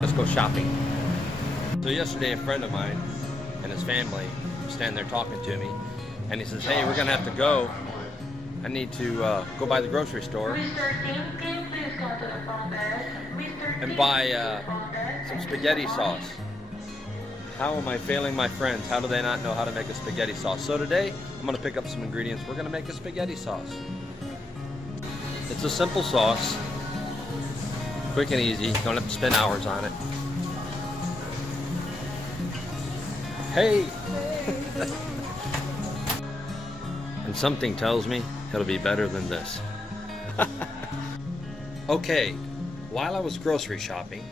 Let's go shopping. So yesterday a friend of mine and his family were standing there talking to me, and he says, hey, we're gonna have to go. I need to go by the grocery store and buy some spaghetti sauce. How am I failing my friends? How do they not know how to make a spaghetti sauce? So today I'm gonna pick up some ingredients. We're gonna make a spaghetti sauce. It's a simple sauce. Quick and easy, don't have to spend hours on it. Hey! And something tells me it'll be better than this. Okay, while I was grocery shopping,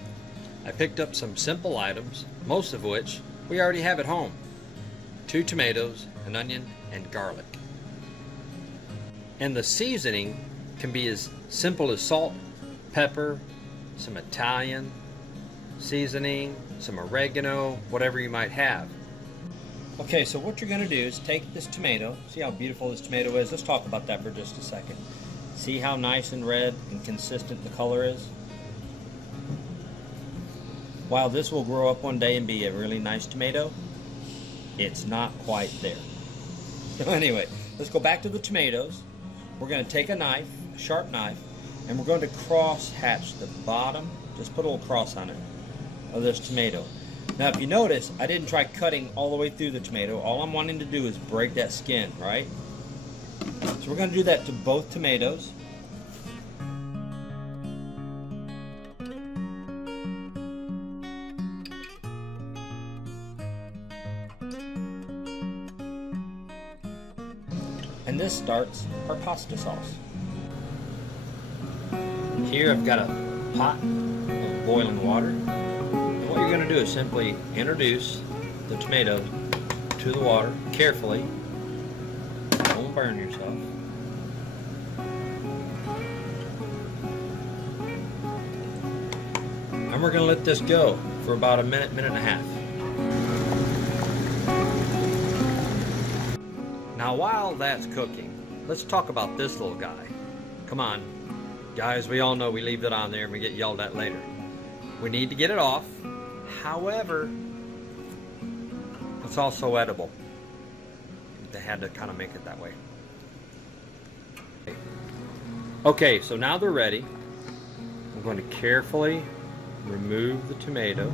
I picked up some simple items, most of which we already have at home. 2 tomatoes, an onion, and garlic. And the seasoning can be as simple as salt, pepper, some Italian seasoning, some oregano, whatever you might have. Okay, so what you're going to do is take this tomato. See how beautiful this tomato is? Let's talk about that for just a second. See how nice and red and consistent the color is? While this will grow up one day and be a really nice tomato, it's not quite there. So anyway, let's go back to the tomatoes. We're going to take a knife, a sharp knife, and we're going to cross hatch the bottom, just put a little cross on it, of this tomato. Now if you notice, I didn't try cutting all the way through the tomato. All I'm wanting to do is break that skin, right? So we're going to do that to both tomatoes. And this starts our pasta sauce. Here I've got a pot of boiling water. And what you're going to do is simply introduce the tomato to the water carefully. Don't burn yourself. And we're going to let this go for about a minute, minute and a half. Now while that's cooking, let's talk about this little guy. Come on. Guys, we all know we leave it on there and we get yelled at later. We need to get it off. However, it's also edible. They had to kind of make it that way. Okay, so now they're ready. I'm going to carefully remove the tomato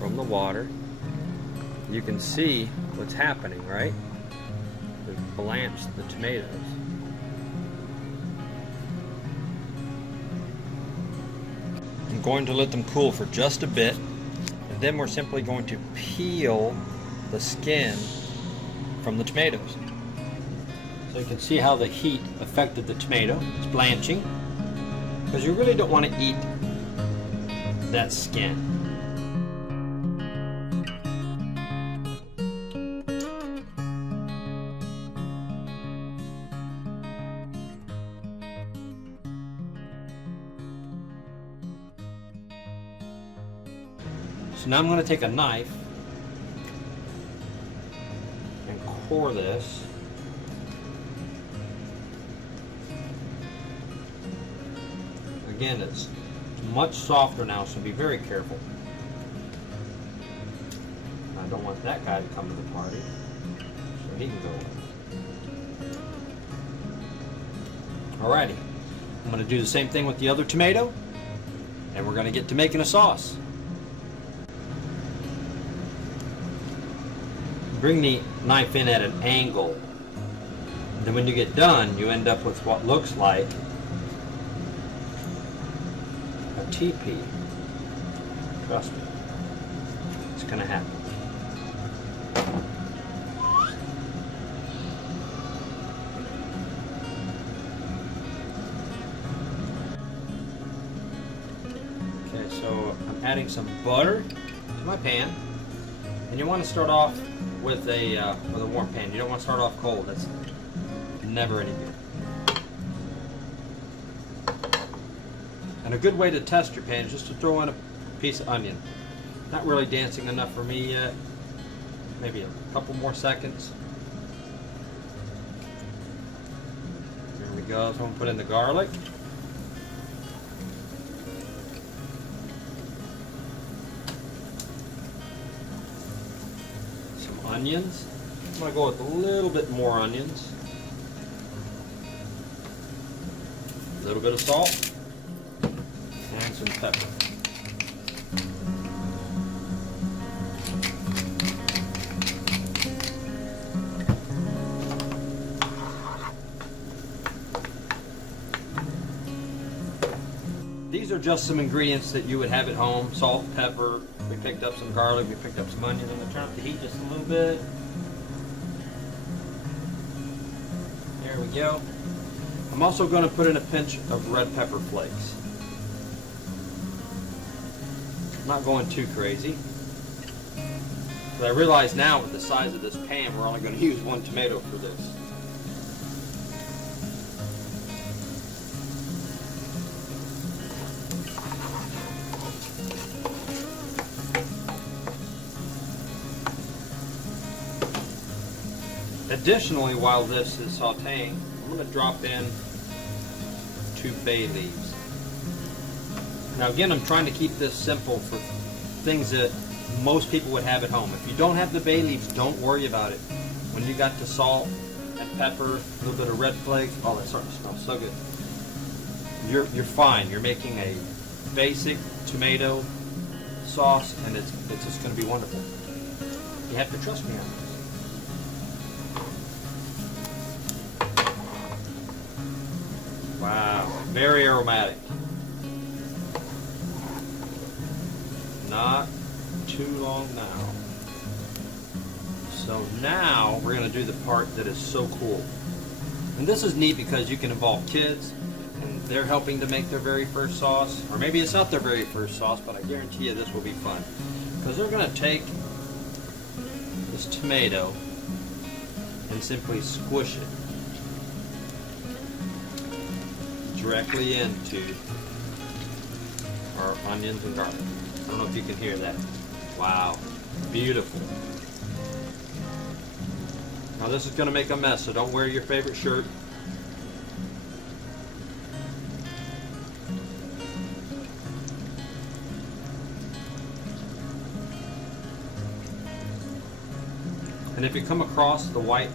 from the water. You can see what's happening, right? We've blanched the tomatoes. I'm going to let them cool for just a bit, and then we're simply going to peel the skin from the tomatoes. So you can see how the heat affected the tomato. It's blanching, because you really don't want to eat that skin. So now I'm going to take a knife and core this. Again, it's much softer now, so be very careful. I don't want that guy to come to the party, so he can go away. Alrighty, I'm going to do the same thing with the other tomato, and we're going to get to making a sauce. Bring the knife in at an angle. And then when you get done, you end up with what looks like a teepee. Trust me, it's going to happen. Okay, so I'm adding some butter to my pan, and you want to start off with a warm pan. You don't want to start off cold. That's never any good. And a good way to test your pan is just to throw in a piece of onion. Not really dancing enough for me yet. Maybe a couple more seconds. There we go. So I'm going to put in the garlic. onions. I'm going to go with a little bit more onions. A little bit of salt. And some pepper. These are just some ingredients that you would have at home. Salt, pepper. We picked up some garlic. We picked up some onion. I'm going to turn up the heat just a little bit. There we go. I'm also going to put in a pinch of red pepper flakes. I'm not going too crazy. But I realize now with the size of this pan, we're only going to use one tomato for this. Additionally, while this is sauteing, I'm going to drop in 2 bay leaves. Now again, I'm trying to keep this simple for things that most people would have at home. If you don't have the bay leaves, don't worry about it. When you got the salt and pepper, a little bit of red flakes, oh, that's starting to smell so good. You're fine. You're making a basic tomato sauce, and it's just going to be wonderful. You have to trust me on this. Wow, very aromatic. Not too long now. So now we're going to do the part that is so cool. And this is neat because you can involve kids and they're helping to make their very first sauce. Or maybe it's not their very first sauce, but I guarantee you this will be fun. Because they're going to take this tomato and simply squish it directly into our onions and garlic. I don't know if you can hear that. Wow, beautiful. Now this is going to make a mess, so don't wear your favorite shirt. And if you come across the white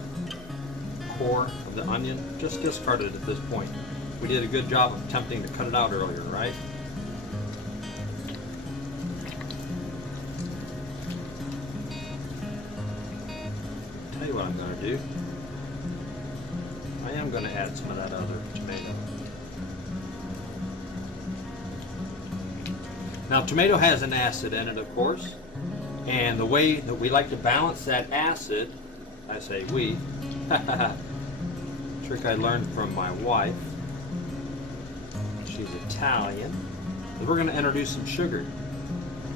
core of the onion, just discard it at this point. We did a good job of attempting to cut it out earlier, right? Tell you what I'm going to do. I am going to add some of that other tomato. Now, tomato has an acid in it, of course, and the way that we like to balance that acid, I say we, trick I learned from my wife. She's Italian. We're going to introduce some sugar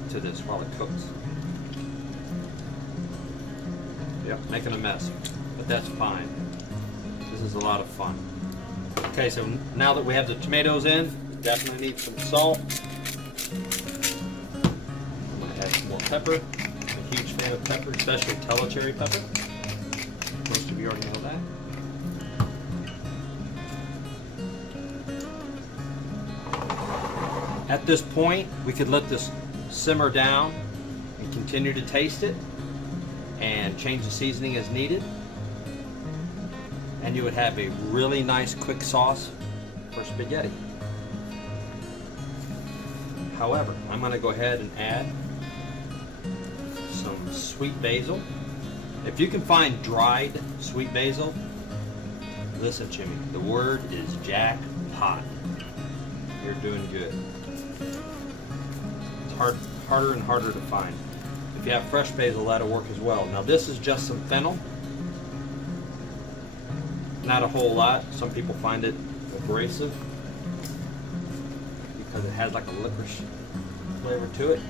to this while it cooks. Yep, making a mess, but that's fine. This is a lot of fun. Okay, so now that we have the tomatoes in, we definitely need some salt. I'm going to add some more pepper. I'm a huge fan of pepper, especially yellow cherry pepper. Most of you already know that. At this point, we could let this simmer down and continue to taste it and change the seasoning as needed. And you would have a really nice quick sauce for spaghetti. However, I'm going to go ahead and add some sweet basil. If you can find dried sweet basil, listen to me, the word is jackpot. You're doing good. It's harder and harder to find. If you have fresh basil, that'll work as well. Now this is just some fennel. Not a whole lot. Some people find it abrasive because it has like a licorice flavor to it.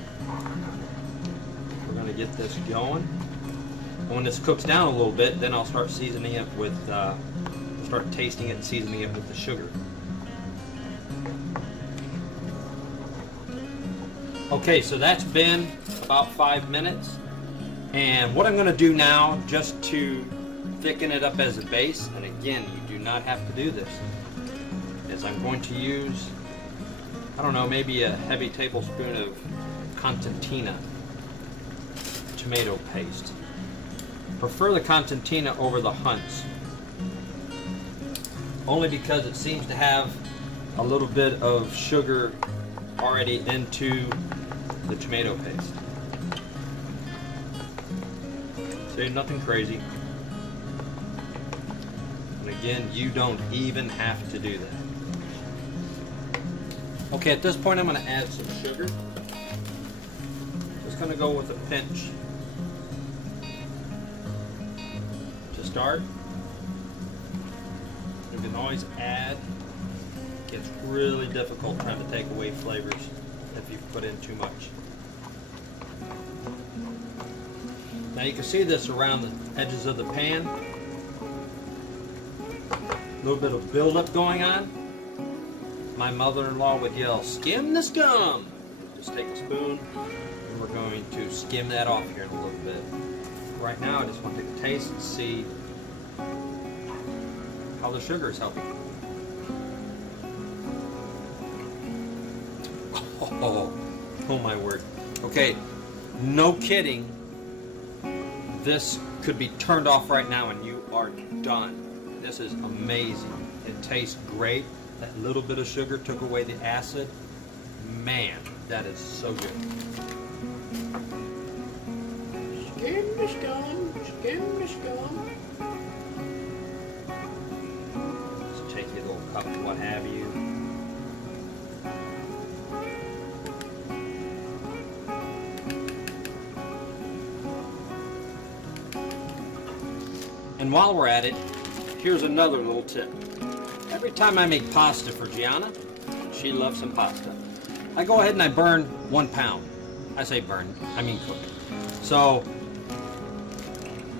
We're going to get this going. And when this cooks down a little bit, then I'll start seasoning it with, start tasting it and seasoning it with the sugar. Okay, so that's been about 5 minutes. And what I'm going to do now, just to thicken it up as a base, and again, you do not have to do this, is I'm going to use, I don't know, maybe a heavy tablespoon of Constantina tomato paste. prefer the Constantina over the Hunts, only because it seems to have a little bit of sugar already into the tomato paste. So nothing crazy. And again, you don't even have to do that. Okay, at this point I'm going to add some sugar. Just going to go with a pinch to start. You can always add. It gets really difficult trying to take away flavors if you put in too much. Now you can see this around the edges of the pan. A little bit of buildup going on. My mother-in-law would yell, "Skim the scum!" Just take a spoon and we're going to skim that off here in a little bit. Right now I just want to take a taste and see how the sugar is helping. Oh my word. Okay, no kidding. This could be turned off right now and you are done. This is amazing. It tastes great. That little bit of sugar took away the acid. Man, that is so good. Skim the scum, skim the scum. Just take your little cup, what have you. And while we're at it, here's another little tip. Every time I make pasta for Gianna, she loves some pasta, I go ahead and I burn 1 pound. I say burn, I mean cook. So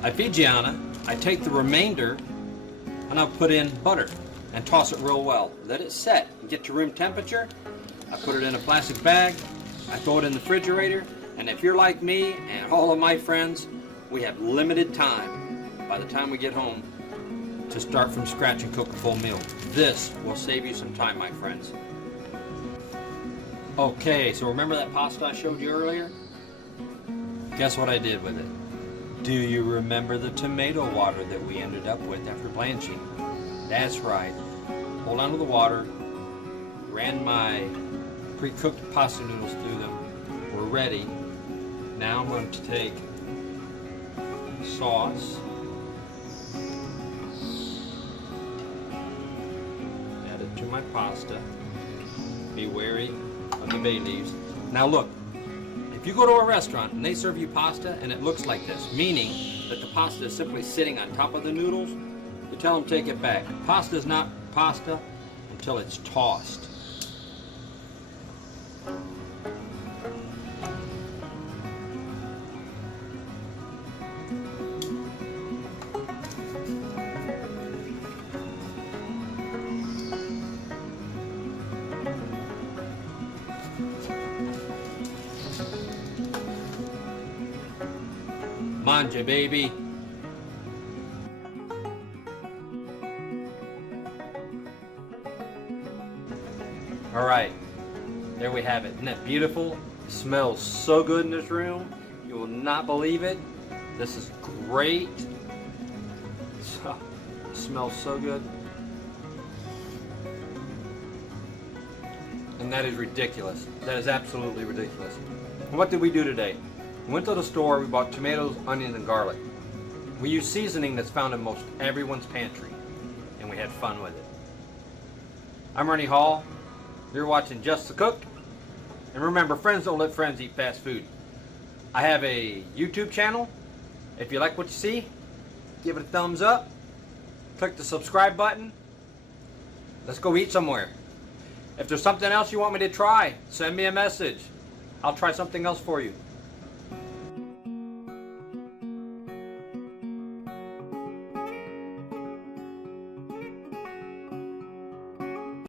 I feed Gianna, I take the remainder and I'll put in butter and toss it real well. Let it set and get to room temperature. I put it in a plastic bag, I throw it in the refrigerator, and if you're like me and all of my friends, we have limited time by the time we get home to start from scratch and cook a full meal. This will save you some time, my friends. Okay, so remember that pasta I showed you earlier? Guess what I did with it? Do you remember the tomato water that we ended up with after blanching? That's right. Hold on to the water, ran my pre-cooked pasta noodles through them. We're ready. Now I'm going to take sauce, add it to my pasta. Be wary of the bay leaves. Now look, if you go to a restaurant and they serve you pasta and it looks like this, meaning that the pasta is simply sitting on top of the noodles, you tell them take it back. Pasta is not pasta until it's tossed. Manja, baby. All right, there we have it. Isn't that beautiful? It smells so good in this room. You will not believe it. This is great. So, it smells so good. And that is ridiculous. That is absolutely ridiculous. And what did we do today? We went to the store, we bought tomatoes, onions, and garlic. We used seasoning that's found in most everyone's pantry, and we had fun with it. I'm Ernie Hall. You're watching Just the Cook. And remember, friends don't let friends eat fast food. I have a YouTube channel. If you like what you see, give it a thumbs up. Click the subscribe button. Let's go eat somewhere. If there's something else you want me to try, send me a message. I'll try something else for you.